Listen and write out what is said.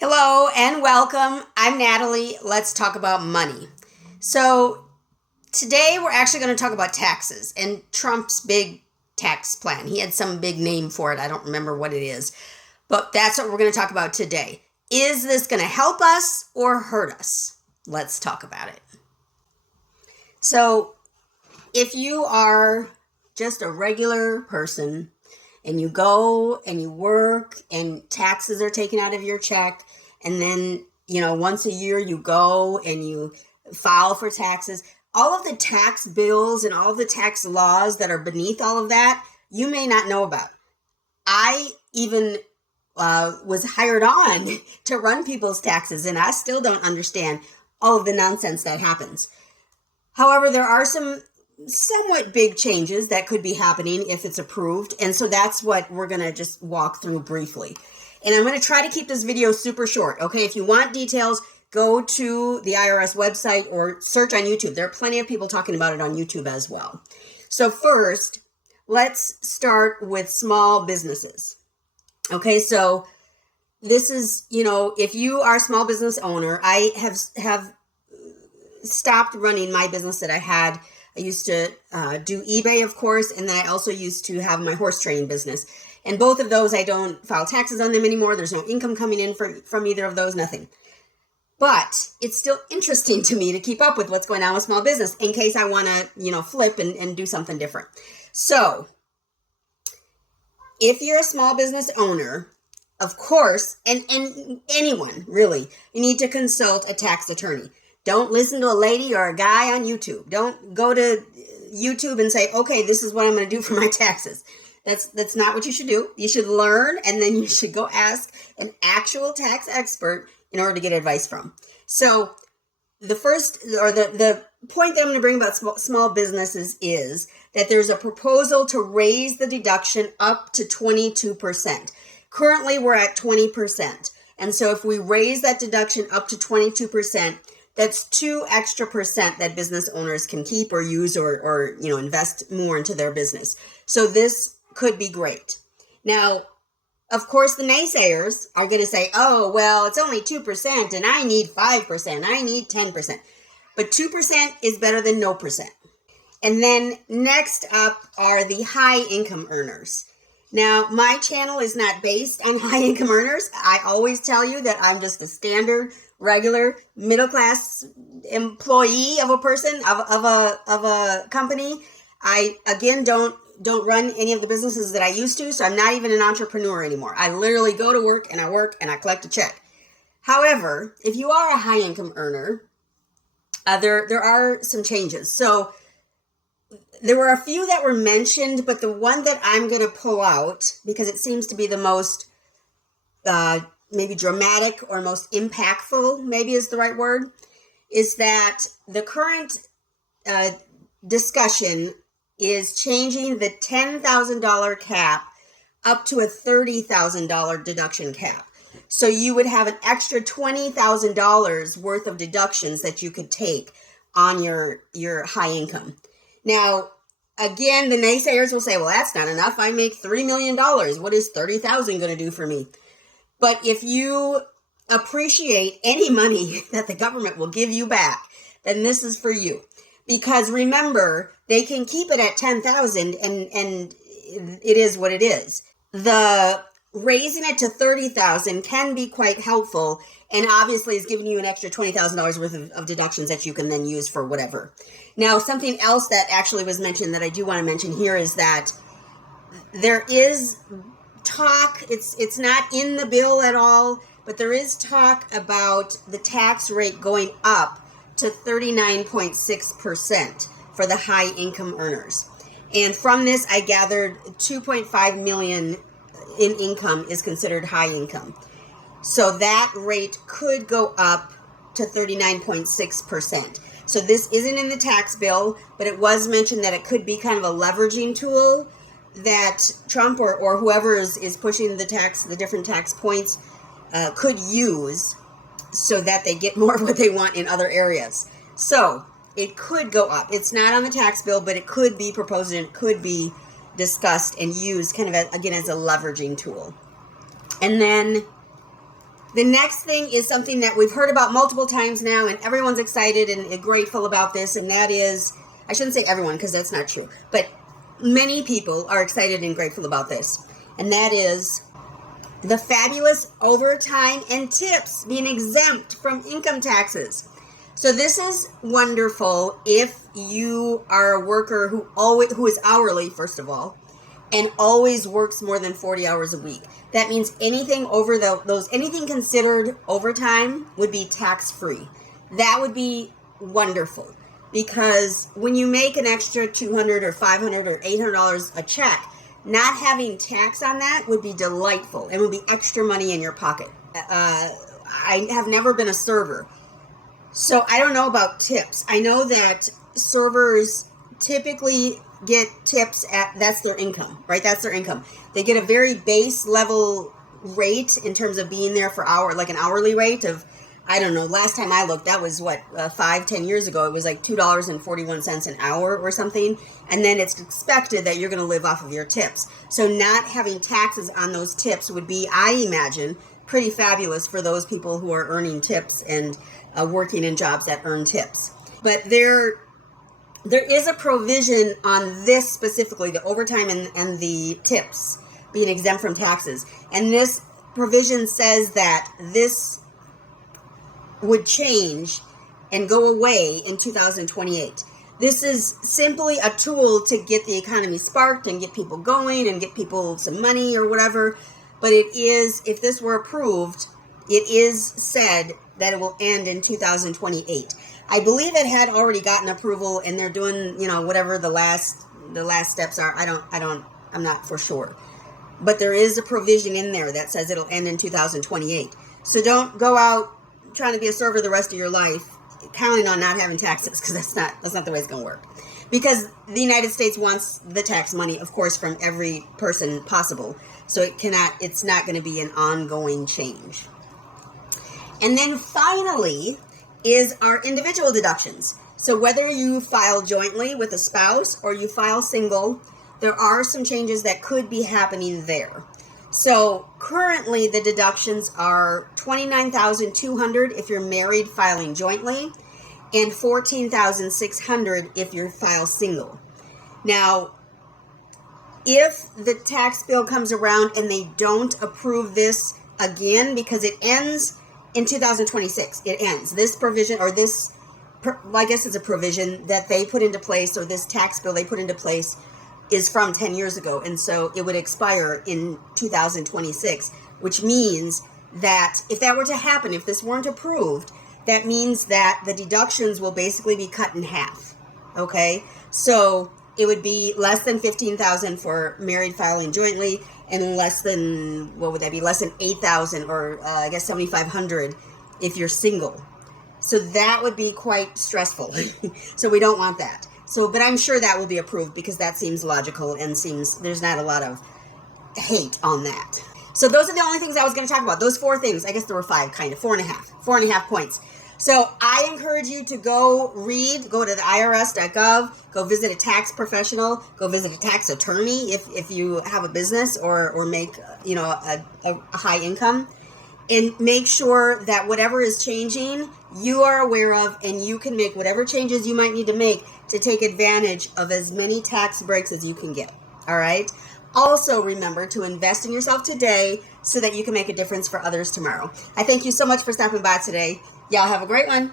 Hello and welcome. I'm Natalie. Let's talk about money. So, today we're actually going to talk about taxes and Trump's big tax plan. He had some big name for it. I don't remember what it is, but that's what we're going to talk about today. Is this going to help us or hurt us? Let's talk about it. So, if you are just a regular person and you go and you work and taxes are taken out of your check, and then, once a year you go and you file for taxes, all of the tax bills and all the tax laws that are beneath all of that, you may not know about. I even was hired on to run people's taxes, and I still don't understand all of the nonsense that happens. However, there are some somewhat big changes that could be happening if it's approved. And so that's what we're going to just walk through briefly. And I'm going to try to keep this video super short. Okay, if you want details, go to the IRS website or search on YouTube. There are plenty of people talking about it on YouTube as well. So first, let's start with small businesses. Okay, so this is, if you are a small business owner, I have stopped running my business that I had. I used to do eBay, of course, and then I also used to have my horse training business. And both of those, I don't file taxes on them anymore. There's no income coming in from either of those, nothing. But it's still interesting to me to keep up with what's going on with small business in case I want to, flip and do something different. So if you're a small business owner, of course, and anyone really, you need to consult a tax attorney. Don't listen to a lady or a guy on YouTube. Don't go to YouTube and say, okay, this is what I'm going to do for my taxes. That's not what you should do. You should learn, and then you should go ask an actual tax expert in order to get advice from. So the first, or the point that I'm going to bring about small businesses is that there's a proposal to raise the deduction up to 22%. Currently, we're at 20%. And so if we raise that deduction up to 22%, that's 2 extra percent that business owners can keep or use or invest more into their business. So this could be great. Now, of course, the naysayers are going to say, oh, well, it's only 2% and I need 5%. I need 10%. But 2% is better than no percent. And then next up are the high income earners. Now, my channel is not based on high income earners. I always tell you that I'm just a standard, regular, middle class employee of a person, of a company. I, again, don't run any of the businesses that I used to, so I'm not even an entrepreneur anymore. I literally go to work and I collect a check. However, if you are a high income earner, there are some changes. So there were a few that were mentioned, but the one that I'm going to pull out, because it seems to be the most maybe dramatic or most impactful, maybe is the right word, is that the current discussion is changing the $10,000 cap up to a $30,000 deduction cap. So you would have an extra $20,000 worth of deductions that you could take on your high income. Now, again, the naysayers will say, well, that's not enough. I make $3 million. What is $30,000 going to do for me? But if you appreciate any money that the government will give you back, then this is for you. Because remember, they can keep it at $10,000 and it is what it is. The raising it to $30,000 can be quite helpful, and obviously is giving you an extra $20,000 worth of deductions that you can then use for whatever. Now, something else that actually was mentioned that I do want to mention here is that there is talk, it's not in the bill at all, but there is talk about the tax rate going up to 39.6% for the high income earners. And from this, I gathered 2.5 million in income is considered high income. So that rate could go up to 39.6%. So this isn't in the tax bill, but it was mentioned that it could be kind of a leveraging tool that Trump or whoever is pushing the different tax points could use so that they get more of what they want in other areas. So it could go up. It's not on the tax bill, but it could be proposed and it could be discussed and used kind of, again, as a leveraging tool. And then The next thing is something that we've heard about multiple times now, and everyone's excited and grateful about this, and that is, I shouldn't say everyone because that's not true, but many people are excited and grateful about this, and that is the fabulous overtime and tips being exempt from income taxes. So this is wonderful if you are a worker who is hourly, first of all, and always works more than 40 hours a week. That means anything over anything considered overtime would be tax-free. That would be wonderful, because when you make an extra $200 or $500 or $800 a check, not having tax on that would be delightful. It would be extra money in your pocket. I have never been a server, so I don't know about tips. I know that servers typically get tips that's their income, right? That's their income. They get a very base level rate in terms of being there for like an hourly rate of, I don't know, last time I looked, that was 5-10 years ago, it was like $2.41 an hour or something. And then it's expected that you're going to live off of your tips. So not having taxes on those tips would be, I imagine, pretty fabulous for those people who are earning tips and working in jobs that earn tips. But there is a provision on this specifically, the overtime and the tips being exempt from taxes. And this provision says that this would change and go away in 2028. This is simply a tool to get the economy sparked and get people going and get people some money or whatever. But it is, if this were approved, it is said that it will end in 2028. I believe it had already gotten approval, and they're doing, whatever the last steps are. I'm not for sure. But there is a provision in there that says it'll end in 2028. So don't go out trying to be a server the rest of your life counting on not having taxes, because that's not the way it's going to work. Because the United States wants the tax money, of course, from every person possible. So it's not going to be an ongoing change. And then finally is our individual deductions. So whether you file jointly with a spouse or you file single, there are some changes that could be happening there. So currently the deductions are $29,200 if you're married filing jointly, and $14,600 if you file single. Now, if the tax bill comes around and they don't approve this again, because it ends in 2026, it ends. This provision, or this, I guess it's a provision that they put into place, or this tax bill they put into place is from 10 years ago. And so it would expire in 2026, which means that if that were to happen, if this weren't approved, that means that the deductions will basically be cut in half. Okay? So it would be less than $15,000 for married filing jointly, and less than, what would that be? Less than $8,000, or I guess $7,500 if you're single. So that would be quite stressful. So we don't want that. So, but I'm sure that will be approved, because that seems logical and there's not a lot of hate on that. So those are the only things I was going to talk about. Those 4 things. I guess there were 5, kind of, 4.5 points. So I encourage you to go to the irs.gov, go visit a tax professional, go visit a tax attorney if you have a business or make, a high income, and make sure that whatever is changing, you are aware of, and you can make whatever changes you might need to make to take advantage of as many tax breaks as you can get. All right? Also, remember to invest in yourself today so that you can make a difference for others tomorrow. I thank you so much for stopping by today. Y'all have a great one.